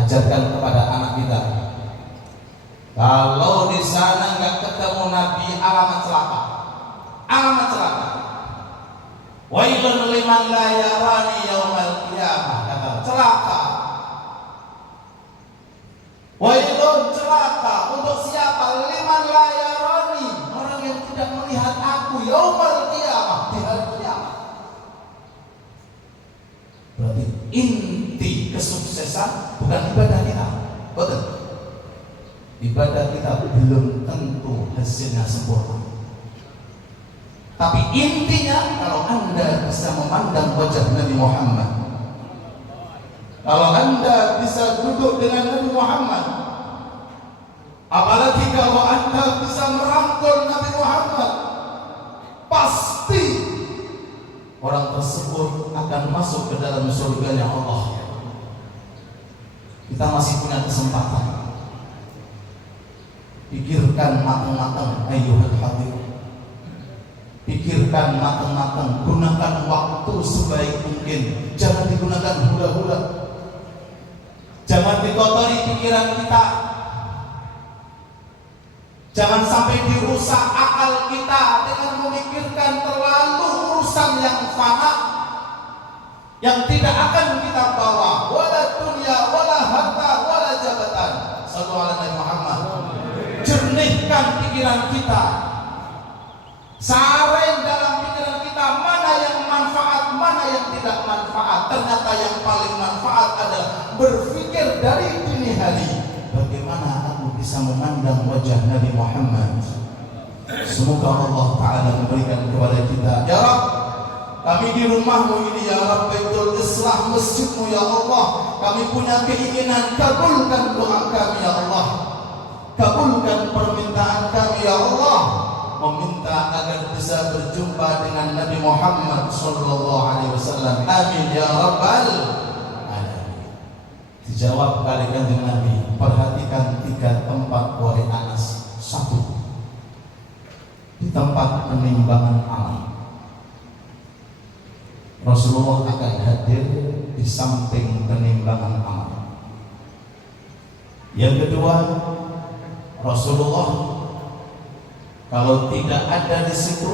Ajarkan kepada anak kita, kalau di sana nggak ketemu Nabi, alamat celaka, alamat celaka. Wailun liman la yarani yaumal qiyamah, kata celaka. Wailun, celaka untuk siapa? Liman la yarani, orang yang tidak melihat aku yaumal qiyamah, di hari kiamat. Berarti inti kesuksesan bukan ibadah kita, betul? Ibadah kita belum tentu hasilnya sempurna. Tapi intinya, kalau Anda bisa memandang wajah Nabi Muhammad, kalau Anda bisa duduk dengan Nabi Muhammad, apalagi kalau Anda bisa merangkul Nabi Muhammad, pasti orang tersebut akan masuk ke dalam surganya Allah. Kita masih punya kesempatan. Pikirkan matang-matang, ayyuhal hadir. Pikirkan matang-matang, gunakan waktu sebaik mungkin. Jangan digunakan hula-hula. Jangan dikotori pikiran kita. Jangan sampai dirusak akal kita dengan memikirkan terlalu urusan yang fana, yang tidak akan kita bawa. Wala dunya, wala harta, wala jabatan. Sallallahu alaihi Muhammad. Jernihkan pikiran kita. Saring dalam pikiran kita mana yang manfaat, mana yang tidak manfaat. Ternyata yang paling manfaat adalah berpikir dari dini hari, bagaimana aku bisa memandang wajah Nabi Muhammad. Semoga Allah Ta'ala memberikan kepada kita. Ya Rabb, kami di rumahmu ini, ya Rabb, Baitul Islah, masjidmu, ya Allah, kami punya keinginan, kabulkan doa kami, ya Allah. Kabulkan permintaan kami, ya Allah, meminta agar bisa berjumpa dengan Nabi Muhammad sallallahu alaihi wasallam. Amin ya rabbal alamin. Dijawab kali Kanjeng Nabi, perhatikan 3 tempat wahai Anas. 1, di tempat penimbangan amal. Rasulullah akan hadir di samping penimbangan amal. Yang kedua, Rasulullah kalau tidak ada di situ,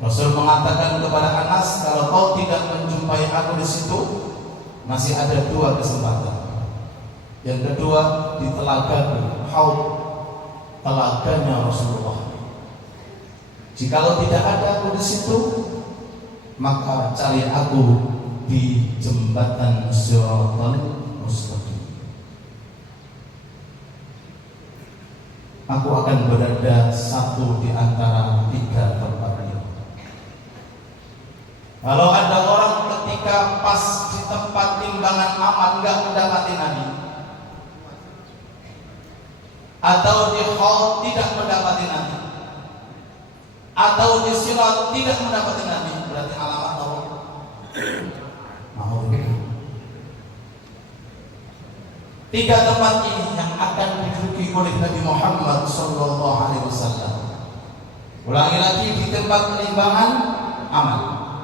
Rasul mengatakan kepada Anas, kalau kau tidak menjumpai aku di situ, masih ada 2 kesempatan. Yang kedua, di telaga Haud, telaganya Rasulullah. Jikalau tidak ada aku di situ, maka cari aku di jembatan Shiratal Mustaqim. Aku akan berada 1 di antara 3 tempat ini. Kalau ada orang ketika pas di tempat timbangan amal nggak mendapati Nabi, atau di Haud tidak mendapati Nabi, atau di Sirat tidak mendapati Nabi, berarti alamat Allah. Mau 3 tempat ini yang akan diduduki oleh Nabi Muhammad sallallahu alaihi wasallam. Ulangi lagi, di tempat penimbangan amal.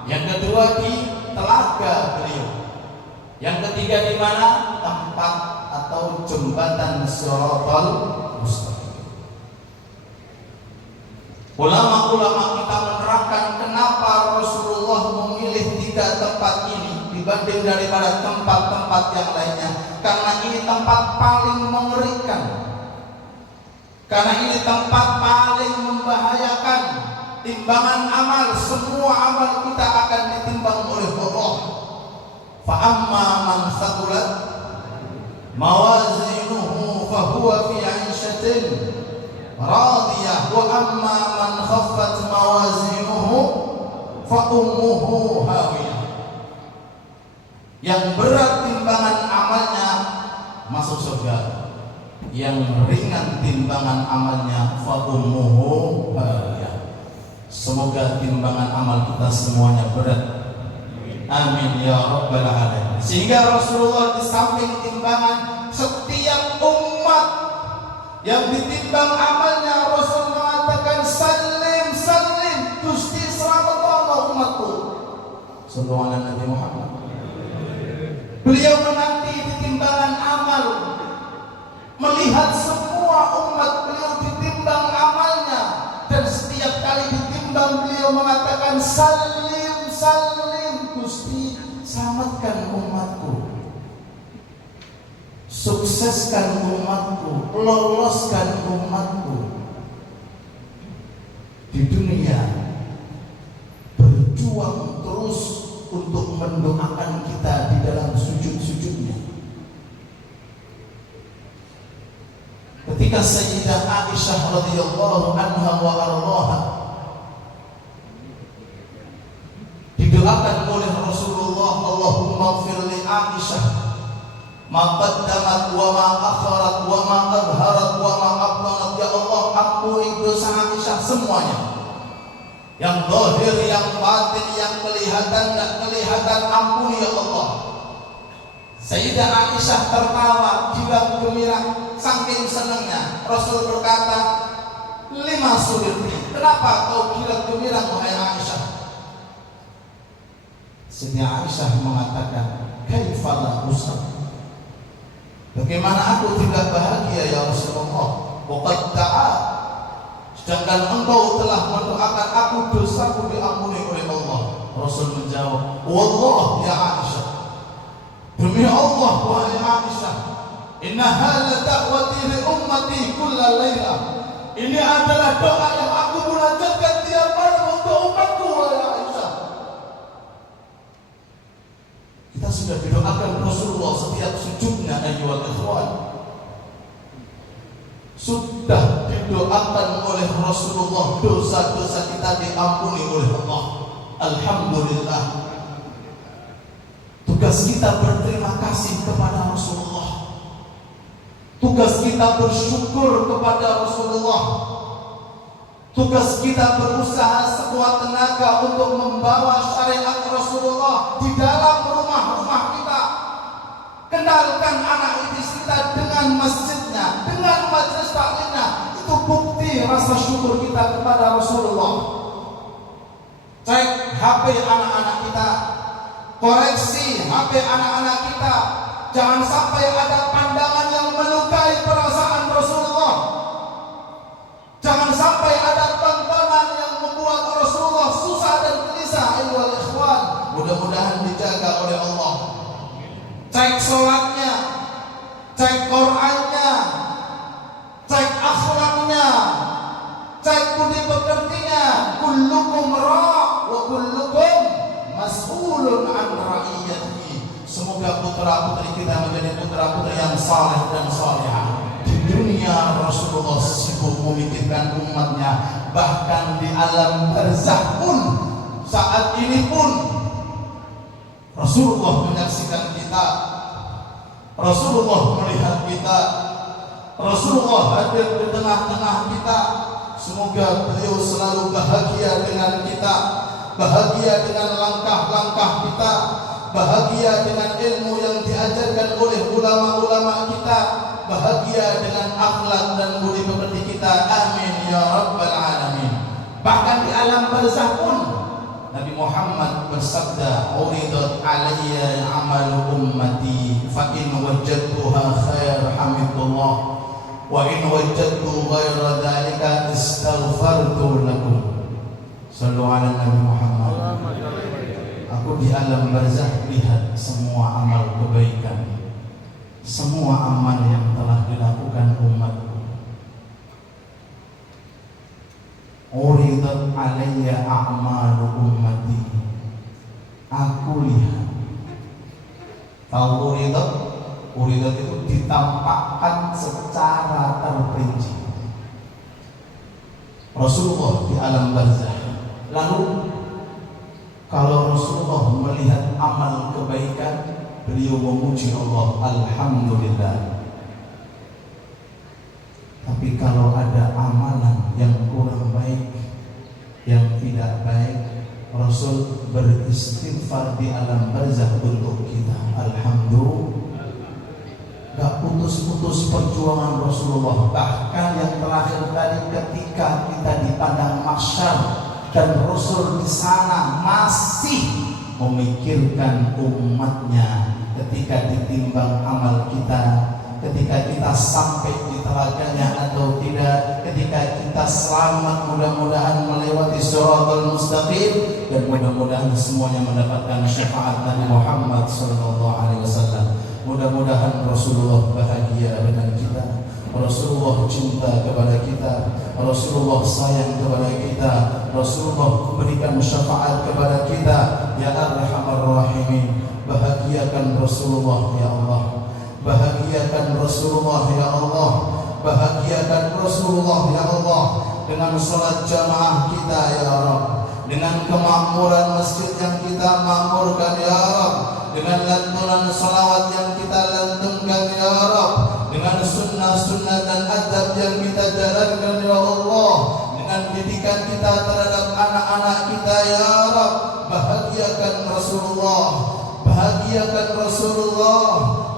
Yang kedua di telaga beliau. Yang ketiga di mana? Tempat atau jembatan Shiratal Mustaqim. Ulama-ulama kita menerangkan kenapa Rasulullah memilih 3 tempat ini dibanding daripada tempat-tempat yang lainnya. Karena ini tempat paling mengerikan, karena ini tempat paling membahayakan. Timbangan amal, semua amal kita akan ditimbang oleh Allah. Fa amma man thaqulat mawazinuhu fa huwa fi 'ishatin radiyah, wa amma man khaffat mawazinuhu fa ummuhu hawiyah. Yang berat timbangan amalnya masuk surga, yang ringan timbangan amalnya fa ummuhu hawiyah. Semoga timbangan amal kita semuanya berat. Amin ya rabbal alamin. Sehingga Rasulullah di samping timbangan setiap umat yang ditimbang amalnya, Rasul mengatakan salim salim, Gusti selamatlah umatku. Sallallahu alaihi Nabi Muhammad. Beliau menanti di timbangan salim salim Gusti, selamatkan umatku, sukseskan umatku, loloskan umatku di dunia. Berjuang terus untuk mendoakan kita di dalam sujud-sujudnya. Ketika Sayyidah Aisyah radhiyallahu anha wa ardhaha didoakan oleh Rasulullah, Allahumma ighfir li Aisyah ma qaddamat wa ma akharat wa ma adharat wa ma abtanat. Ya Allah, ampuni dosa Aisyah semuanya, yang zahir, yang batin, yang kelihatan, dan kelihatan, ampuni ya Allah. Sayyidah Aisyah tertawa, gilang gembira, saking senangnya. Rasul berkata, lima surti, kenapa kau gilang gembira wahai Aisyah? Sayyidah Aisyah mengatakan, kaifa la usab, bagaimana aku tidak bahagia ya Rasulullah? Waqad ta'a, sedangkan engkau telah mendoakan aku, dosaku diampuni oleh Allah. Rasul menjawab, wallah ya Aisyah, demi Allah wahai Aisyah, innaha la da'wati li ummati kulla laila, ini adalah doa yang aku munajatkan tiap malam untuk umatku wahai Aisyah. Kita sudah didoakan Rasulullah setiap sujudnya ayyuhal ikhwan. Sudah didoakan oleh Rasulullah, dosa-dosa kita diampuni oleh Allah. Alhamdulillah. Tugas kita berterima kasih kepada Rasulullah. Tugas kita bersyukur kepada Rasulullah. Tugas kita berusaha sekuat tenaga untuk membawa syariat Rasulullah di dalam rumah-rumah kita. Kenalkan anak istri kita dengan masjidnya, dengan majelis taklimnya. Itu bukti rasa syukur kita kepada Rasulullah. Cek HP anak-anak kita, koreksi HP anak-anak kita. Jangan sampai ada pandangan yang melukai perasaan Rasulullah. Jangan sampai ada tontonan yang membuat Rasulullah susah dan gelisah. Ayyuhal ikhwan, mudah-mudahan dijaga oleh Allah. Cek sholatnya, cek Qur'annya, cek akhlaknya, cek budi pekertinya. Kullukum ra' wa kullukum mas'ulun an ra'iyatihi. Semoga putra-putri kita menjadi putra-putri yang saleh dan salihah. Di dunia Rasulullah sibuk memikirkan umatnya, bahkan di alam barzakh pun, saat ini pun Rasulullah menyaksikan kita, Rasulullah melihat kita, Rasulullah hadir di tengah-tengah kita. Semoga beliau selalu bahagia dengan kita, bahagia dengan langkah-langkah kita, bahagia dengan ilmu yang diajarkan oleh ulama-ulama kita, bahagia dengan akhlak dan budi pekerti kita. Amin ya rabbal alamin. Bahkan di alam barzakh pun Nabi Muhammad bersabda, uridat alayya amalu ummati fa in wajadtuha khair hamidullah wa in wajadtu ghaira dhalika istaghfartu lakum. Sallu ala Nabi Muhammad. Aku di alam barzakh lihat semua amal kebaikan, semua amal yang telah dilakukan umatku. Uridat alayya a'malu ummati, aku lihat. Tahu uridat itu ditampakkan secara terperinci. Rasulullah di alam barzakh. Lalu kalau Rasulullah melihat amal kebaikan, beliau memuji Allah, alhamdulillah. Tapi kalau ada amalan yang kurang baik, yang tidak baik, Rasul beristighfar di alam barzakh untuk kita. Alhamdulillah. Gak putus-putus perjuangan Rasulullah. Bahkan yang terakhir tadi ketika kita di padang mahsyar dan Rasul di sana masih memikirkan umatnya ketika ditimbang amal kita, ketika kita sampai di telaganya atau tidak, ketika kita selamat mudah-mudahan melewati shiratal mustaqim, dan mudah-mudahan semuanya mendapatkan syafaat Nabi Muhammad SAW. Mudah-mudahan Rasulullah bahagia dengan kita, Rasulullah cinta kepada kita, Rasulullah sayang kepada kita, Rasulullah memberikan syafaat kepada kita. Ya Arhamar Rahimin, bahagiakan Rasulullah ya Allah, bahagiakan Rasulullah ya Allah, bahagiakan Rasulullah ya Allah dengan salat jamaah kita ya Rabb, dengan kemakmuran masjid yang kita makmurkan ya Rabb, dengan lantunan salawat yang kita lantunkan ya Rabb, dengan sunnah-sunnah dan adab yang kita jalankan ya Allah, dengan didikan kita terhadap anak-anak kita ya Rabb. Bahagiakan Rasulullah, bahagiakan Rasulullah,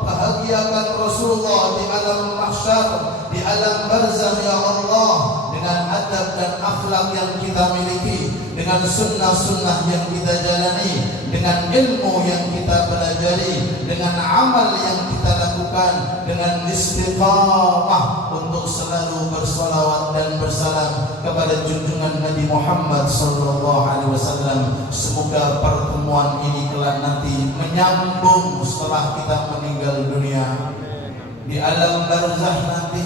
bahagiakan Rasulullah di alam mahsyar, di alam barzakh ya Allah, dengan adab dan akhlak yang kita miliki, dengan sunnah-sunnah yang kita jalani, dengan ilmu yang kita pelajari, dengan amal yang kita lakukan, dengan istiqamah untuk selalu bersalawat dan bersalam kepada junjungan Nabi Muhammad SAW. Semoga pertemuan ini kelak nanti menyambung setelah kita meninggal dunia. Di alam barzakh nanti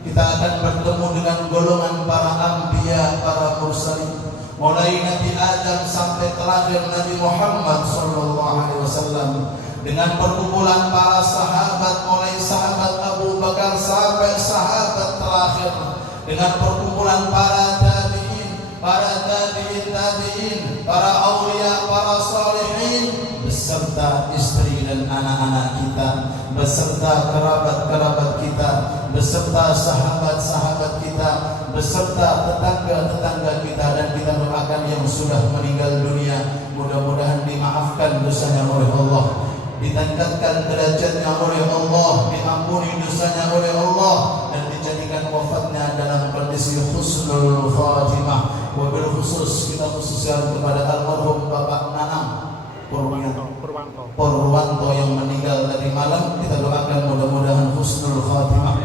kita akan bertemu dengan golongan para anbiya, para mursalin, mulai Nabi Adam sampai terakhir Nabi Muhammad SAW, dengan perkumpulan para sahabat, mulai sahabat Abu Bakar sampai sahabat terakhir, dengan perkumpulan para tabi'in, para tabi'in, para aulia, para salihin, beserta istri dan anak-anak kita, beserta kerabat-kerabat kita, beserta sahabat-sahabat kita, beserta tetangga-tetangga kita, dan kita doakan yang sudah meninggal dunia, mudah-mudahan dimaafkan dosanya oleh Allah, ditingkatkan derajatnya oleh Allah, diampuni dosanya oleh Allah, dan dijadikan wafatnya dalam kondisi husnul khatimah. Wabil khusus kita khususkan kepada almarhum Bapak Nanang Purwanto yang meninggal tadi malam. Kita doakan mudah-mudahan husnul khatimah,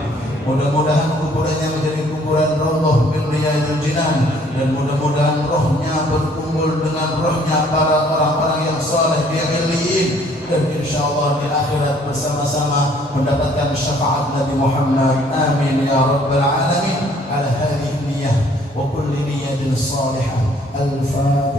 mudah-mudahan kuburannya menjadi kuburan roh min riyadil jinan, dan mudah-mudahan rohnya berkumpul dengan rohnya para orang-orang yang saleh di illiyin, dan insyaallah di akhirat bersama-sama mendapatkan syafaat Nabi Muhammad. Amin ya rabbal alamin. Ala hadhihi niyyah wa kulli niyyatin salihah. Al-Fatihah.